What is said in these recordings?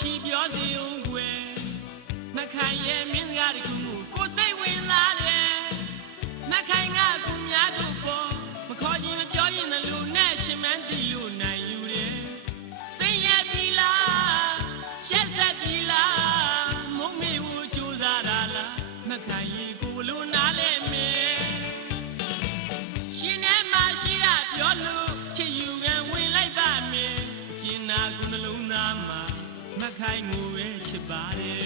起标是用贵，没看也名家的苦，过谁为哪的？没看俺公家都过，没靠近们表演的路难，前面的路难有的，谁也比啦，现在比啦，梦没有就咋啦啦，没看一个路哪来没？现在马西啦表路，却有人回来把面，今那个路那嘛。မခိုင်ငိုပဲချစ်ပါတယ်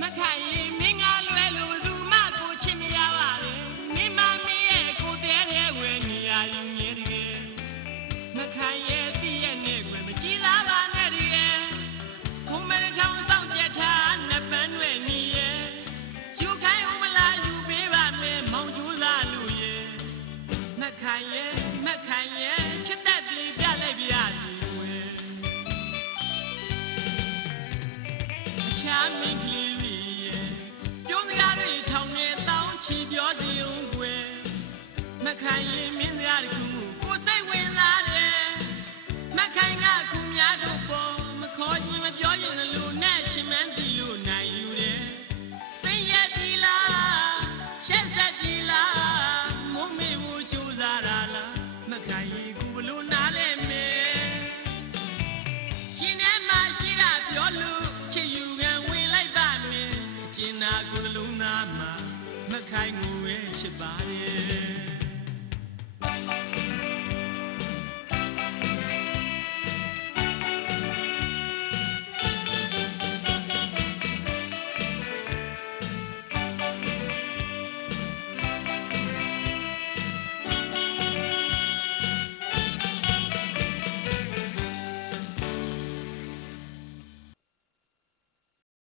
မခိုင်ရင်မင်းကလွယ်လို့ဘယ်သူမှကိုချစ်မရပါနဲ့မင်းမမင်းရဲ့ကိုယ်တည်းတဲ့ဝယ်နေရယူနေတကယ်မခိုင်ရဲ့တည့်ရဲ့နဲ့ကွယ်မကြည်စားပါနဲ့တကယ်ခုမရထောင်ဆောင်ပြထားနှစ်ပန်းတွေနေရဲ့ယူခိုင်ဦးမလားယူပေးပါမယ်မောင်ကျိုးစားလို့ရဲ့မခိုင်ရဲ့